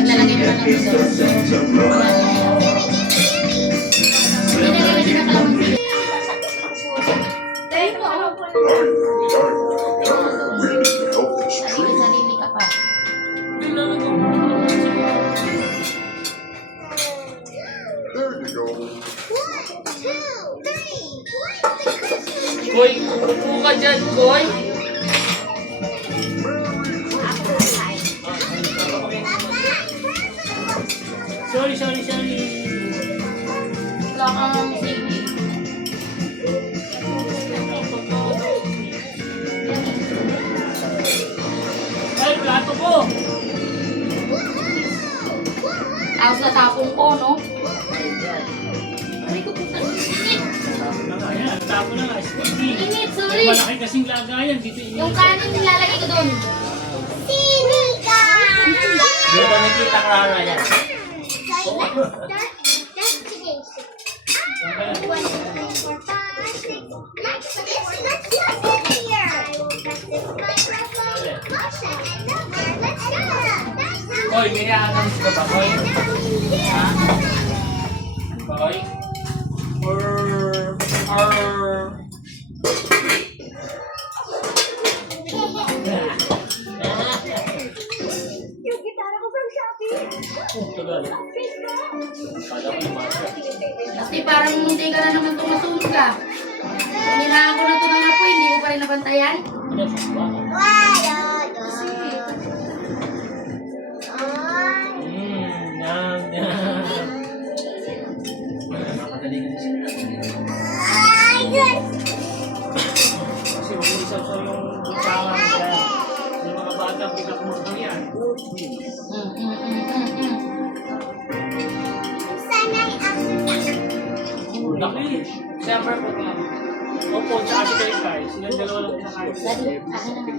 Naglalagay naman ng gusto. Pinaglalagay na kalamansi. Sarili ka pa. Koy, upo ka dyan, Koy. Sorry. Wala kang sige. Ay, plato ko. Tapos natapong ko, no? Aray ko puta. Init! Ayan, tapo na nga. Sticky. Init, sorry. Malaki kasing lagayan. Dito init. Yung kanin nilalagay ko doon. Doon ko nakita Clara yan. Koy, ginagawa ko ba, Koy? Ha? Koy? Kasi parang hindi ka na naman tumusunod ka. Hinilaan ko na ito ng apoy, hindi mo pa rin nabantayan. Kasi mag-isaw sa yung buksangan kaya yung mga bata pinakumutang yan. Laki. Siyempre po nga. Opo, tsaka si Kai. Silang dalawa lang pinakain. Daddy, akin na lang.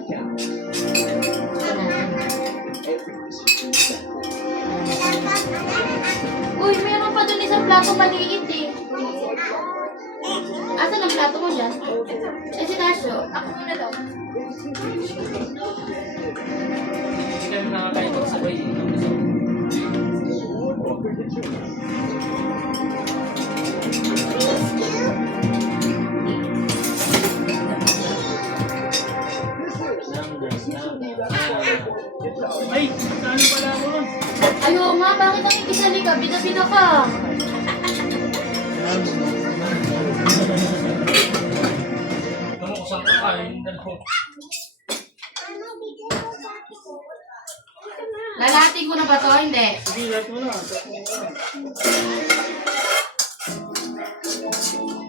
Uy, meron pa dun isang plato maliit eh. Asan ang plato mo dyan? Eh, si Tasyo. Ako muna daw. Hindi kami nakakain pagsabay. Ay, saan pala ako nun? Ayaw nga, bakit ang ikisali ka? Bida-bida ka. Tama ko saan kakain. Lalating ko na ba to? Hindi. Sige, lahat mo na.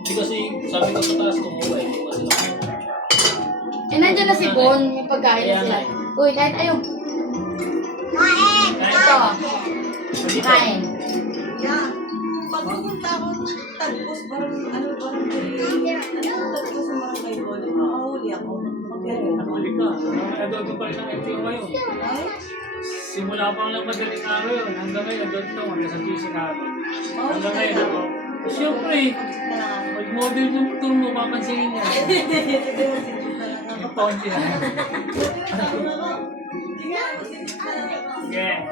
Hindi kasi sabi ko sa taas tumuwa eh. Eh, nandiyan na si Bon. May pagkain na sila. Uy, kahit ayaw. Ito. Kain. Yeah. Pag pupunta ako tagpos, parang tagpos sa mga kayo, makahuli ako. Nakuli ka. Nandun pa rin ang FTO ngayon. Ay? Simula pa lang madaling araw yun. Hanggang ngayon, doon ito. Hanggang sa GC namin. Hanggang ngayon ako. Siyempre, mag-model yung tour mo, papansinin niya. Yung paunti na. Yeah.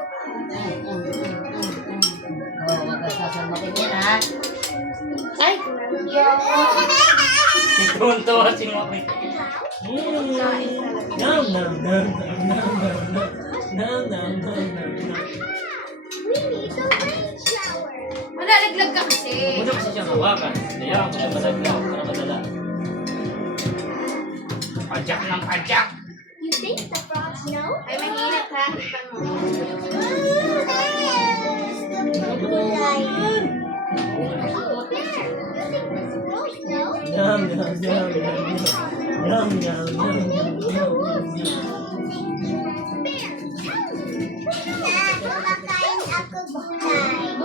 Oh, wag ka sasabakin yan, ha? Ay! Tonto si Mami. Malalaglag ka kasi. Muna kasi siyang hawakan. Kaya ako siya madaglag para madala. Pajak ng pajak. You think the frogs know? Ay, mahirap, ha? Ipan mo. Yum, yum, yum, yum, yum, yum, yum,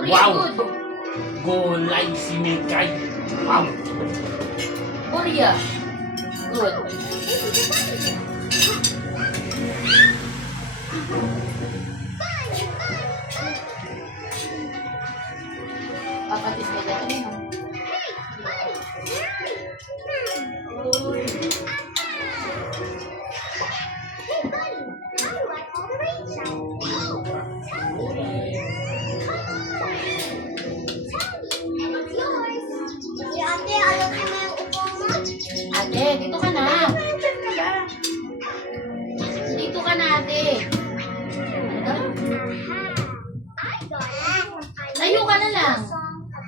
Wow! Gulay si Mikay. Wow! Korea. Good. Papatis ka dyan. Ano? na lang.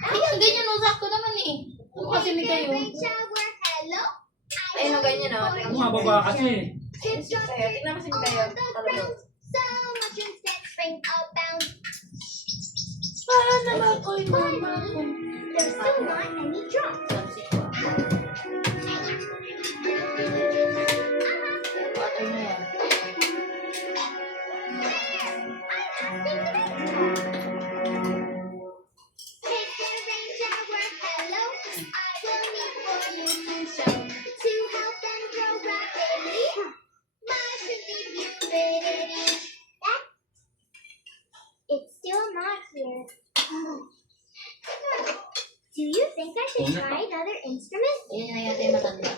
Ayan, ganyan o. Sakto naman eh. Kung kasi may kayo. Ayun o, ganyan o. Ang mga baba kasi. Tingnan mo si Tayo. Talabog. Para naman ko yung mama ko. There's still not any drops. Water na yan. Take the rain shower, hello. I will need for you to show to help them grow rapidly. Mine should leave you fitted. That it's still not here. Do you think I should try another instrument? Yan na yata yung matanda.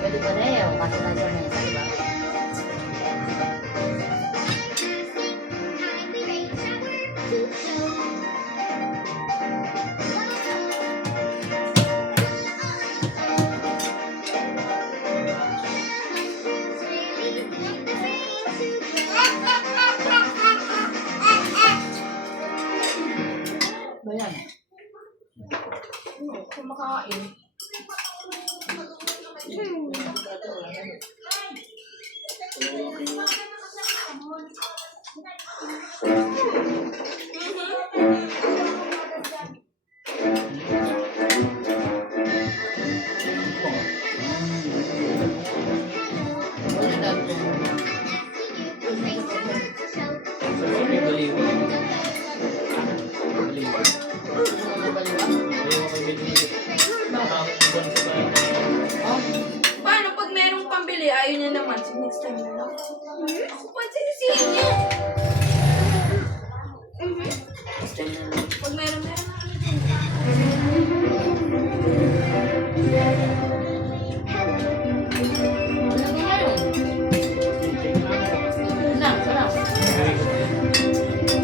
Pwede pa rin eh. Kasi nasa mesa, diba? Time the rain shower to show. Ba yan? Kumakain. Wala na. May baliw. Wala ba yun? Ayaw ko may baliw. Nakakabon sa bayan. Oh, Paano pag merong pambili, ayaw niya naman. So next time na lang. Pansisihin niya. Next time na lang. Pag meron. wala ba ngayon? Na, sarap.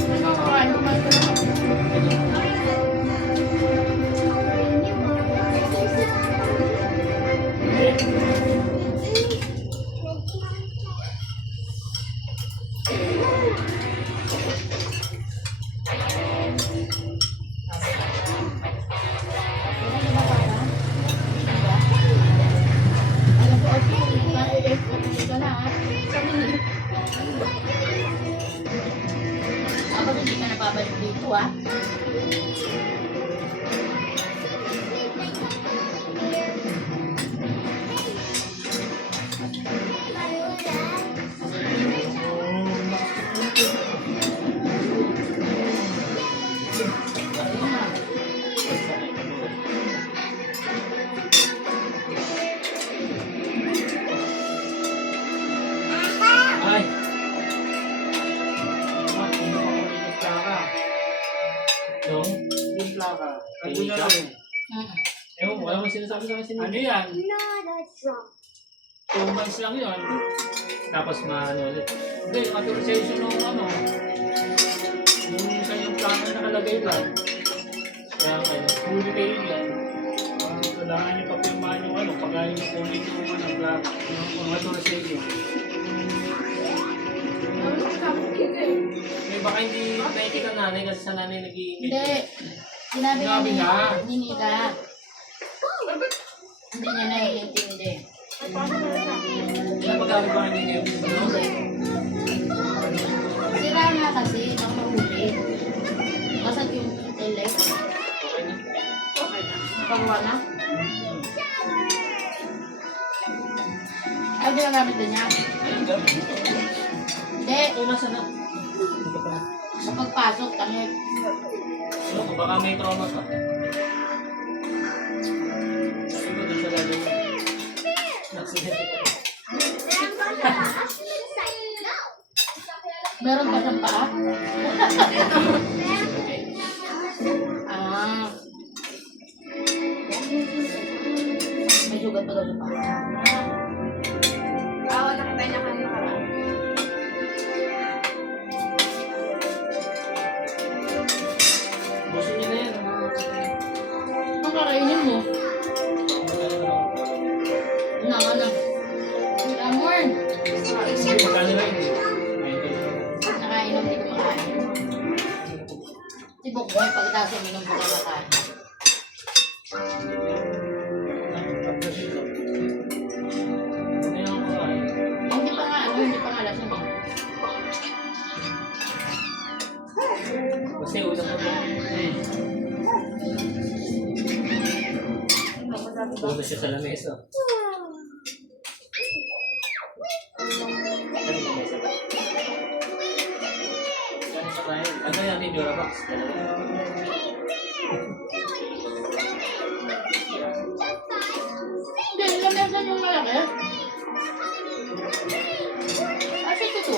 Nakakain ko ba ito? Alam ko, okay. Ito na, ha? Kapag hindi ka napabalik dito, ha? Ayun na. Ay! Hindi pa ako nagplaka. No? Yung plaka. Hindi ka. Ewan mo, wala mo sinasabi sa akin. Ano yan? Not a drop. 2 months lang yun. Tapos maano ulit. Hindi, yung authorization ng ano. Yung sa yung plaka na nakalagay lang. Kaya kayo, fully paid yan. Kailangan niyo papirmahan yung ano, pagkain niyo kunin yung ano, plaka. Yung authorization. May baka hindi pwede ka nanay kasi sa nanay nag-iimit. Hindi. Sinabi Sinabi niya na. ni Nita. Hindi niya naiintindi. Ano magagawa niyo yung ano? Hindi. Sira na kasi, baka mahuli. Basag yung tail light. Okay na. Pagawa na. Ay, di ba gamit din niya? Ayun, gawin. Hindi. Ay, nasa na? Kapag pasok, tangit. Ano kung baka may trauma ka? Sabi ko, doon siya gagawin. Accident ko. Meron pa siyang paa? Ah. May sugat pa daw sa paa. Nakita niya kanina karaan. Gusto niyo na yan. Ang kakainin mo? Magkano na lang. Pupunta siya sa lamesa. Ano yan yung Durabox? Hindi, lamisan yung malaki. Kasi ito to.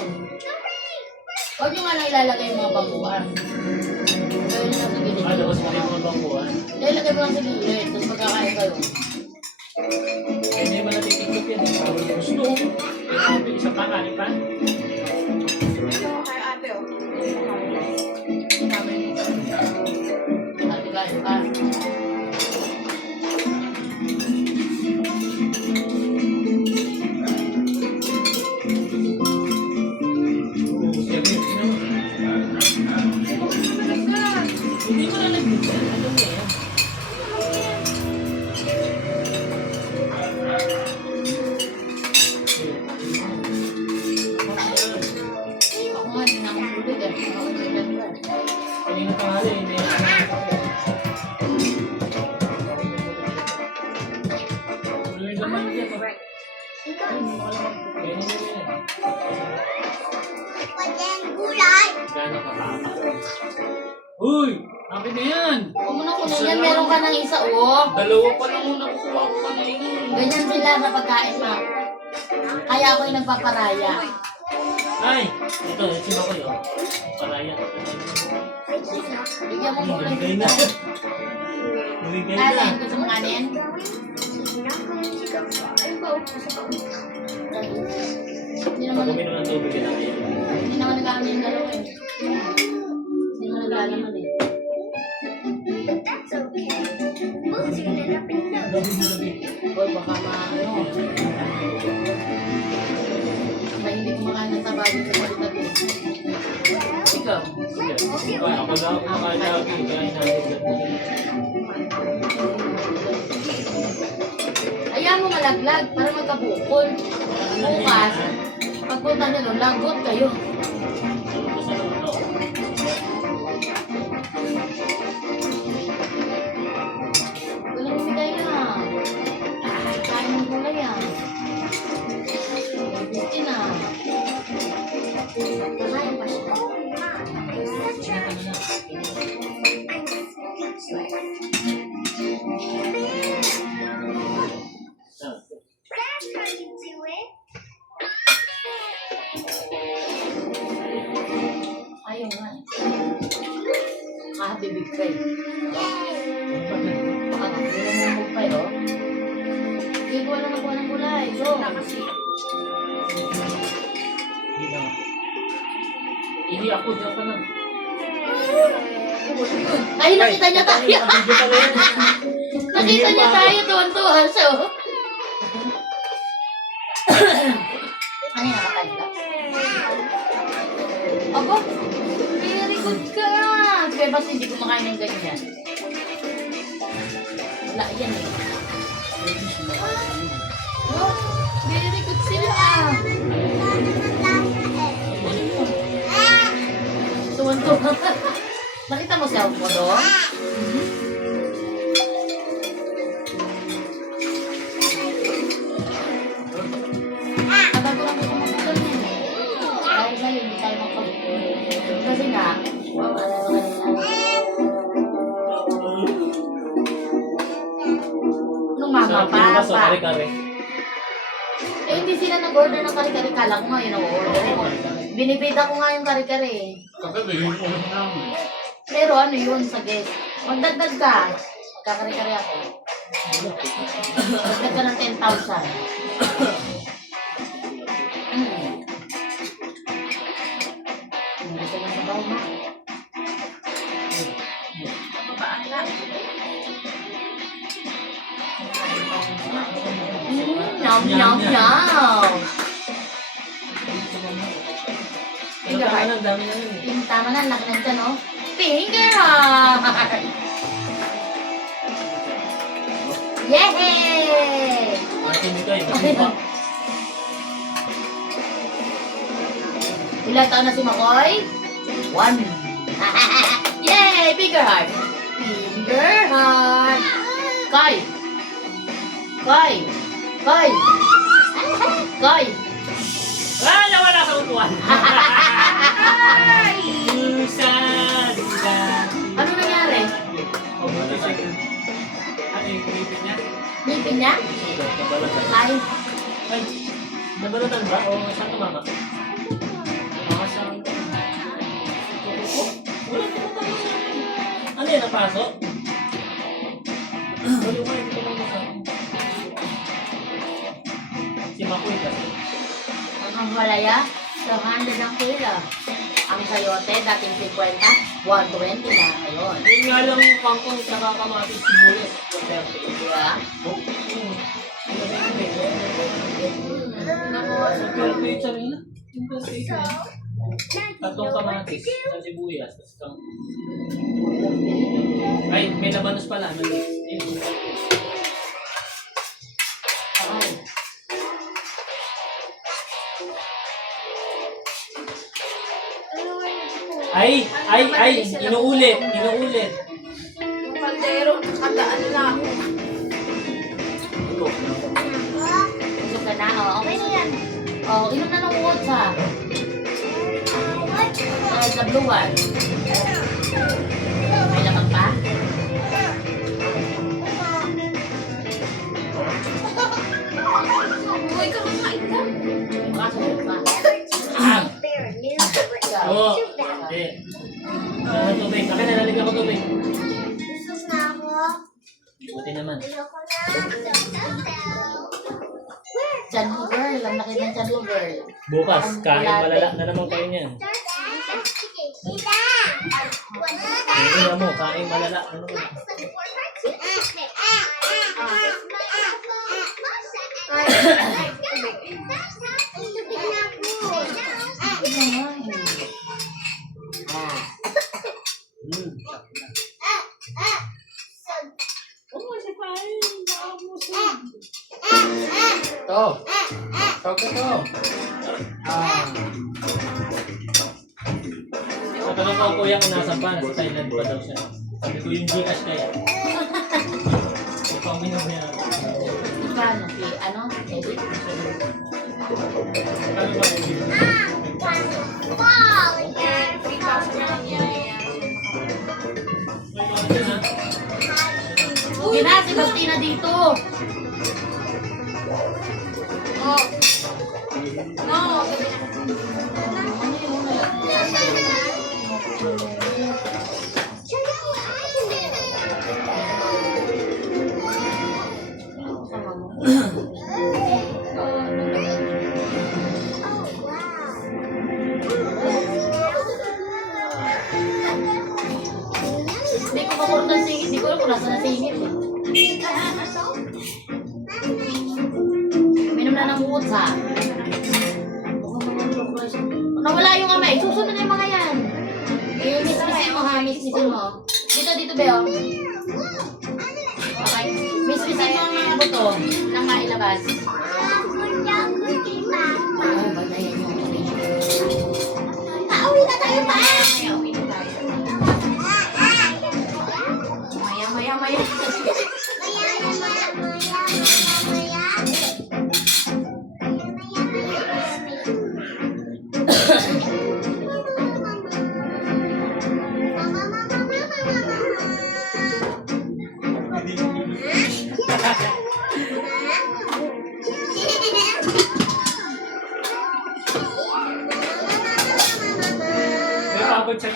Huwag nyo nga lang ilalagay yung mga bangkuan. Gawin nyo lang sa gilid. Ano, kasi hindi mo bangkuhan? Ilalagay mo lang sa gilid, tapos magkakain kayo. Eh, hindi mo natitikip yan. Gusto ko. Isang pakanin pa. Ito kay ate, oh. Ate kain pa. Hindi mo nalagyan. Ano mo yan? Ako nga, hindi na akong tulog eh. Ako tulog eh. Kanina pa nga rin, hindi na. Wala yung gaman dyan. Gano'n katama. Uy! Akin na yan! Huwag mo na kunin yan, meron ka ng isa, oh. Dalawa pa lang muna kukuha ko kanina. Ganyan sila sa pagkain, ma. Kaya ako yung nagpaparaya. Ay! Ito, siba ko yun. Paraya. Bigyan mo muna. Bumigay na. Bumigay na. Alin, gusto mong alin? Hindi naman, Pag uminom ng tubig na kayo. hindi naman nag-aamin yung dalawa eh. Hindi naman nag-aalaman eh. Boy, baka ano. Hindi kumakain ng taba dito sa tabi. Ikaw. Sige. Ako lang kumakain lagi. Kain natin. Ayaw mo malaglag para magkabukol. Bukas, pagpunta nyo nun, lagot kayo. Walang bigay na. Kain ng gulay ah. Bisti na. Kakain pa siya. Ayaw nga eh. Bibig pa eh. Binumumog pa eh, oh. Hindi ko alam nakuha ng gulay. Go. Hindi na. Hindi ako dyan pa lang. Ay, nakita niya tayo. Nakita niya tayo. Tuwan-tuwan siya, oh. Ano yung nakatagla? Aba, very good ka. Kaya basta hindi ko makain ng ganyan. Wala, yan eh. Oh, very good sila. Tuwan-tuwan. Nakita mo siya mo doon? Tagal ko lang ito magputan yan eh. Dahil sa'yo, hindi tayo magpagputan. Kasi nga, nung mama pa, Sa pa. kare-kare. Eh, hindi sila nag-order ng kare-kare. Kala ko nga yun ang order mo. Binibida ko nga yung kare-kare. Kagabi, yung ulam namin. Pero ano yun sa guest? Magdagdag ka. Magkakare-kare ako. Magdagdag ka ng 10,000. Gusto mo sa baw mo? Babaan lang. Yum, yum, yum. Finger heart. Ang dami na yun eh. Yung tama na, laki na dyan, no? Finger heart! Yay! Martin dito eh. Ilang taon na si Makoy? 1. Yay! Finger heart! Finger heart! Kay! Koy! Koy! Koy! Ah, nawala sa upuan. Susan! Ano nangyari? Oh, motorcycle. Ano yung ngipin niya? Ngipin niya? Nabalatan. Ay, Ay, nabalatan ba? O saan tumama? Saan? Wala ka pa. Ano yun, napasok? Wala ka, hindi ko naman. Si Makoy kasi. ang malaya, 200 ang kilo. Ang sayote, dating 50, 120 na. Ayun. Yun nga lang kangkong saka kamatis sibuyas. Di ba? Sa pizza rin na. Tatlong kamatis sa sibuyas. Tapos kang... Ay, may labanos pala. Ay, inuulit. Yung kaldero, nakadaan na ako. Busog ka na. Oh, okay na yan. Oh, inom na ng water. The blue one. May lamang pa? Uy, kamakain ka. Kaso yun pa. Oo. Hindi. Tubig. Akin na nalig ako tubig. Buti naman. Chan mo girl. Ang laki ng chan mo girl. Bukas, kain malala na naman kayo niyan. Hindi mo, kain malala na naman. To. Tawag ka to. Natanong ko ang kuya kung nasa pa, nasa Thailand pa daw siya. Sabi ko yung Gcash kaya. Ikaw minamaya. Paano? Si ano? Edit? Ano ba yung Yan, 3,000 na lang yan. May mga dyan ha? Yun na, si Bastina dito. Oh. No. Hindi ko makulot ng singit. Hindi ko alam kung nasa na singit. Minom na ng water. Nawala yung kamay. Susunod na yung mga yan. Miss-missin mo ha. Miss-missin mo. Dito, Beo. Okay. Miss-missin mo ang mga buto nang mailabas. Oh, batayin mo. Pauwi na tayo pa! Pauwi na tayo. Maya. May pagod siya.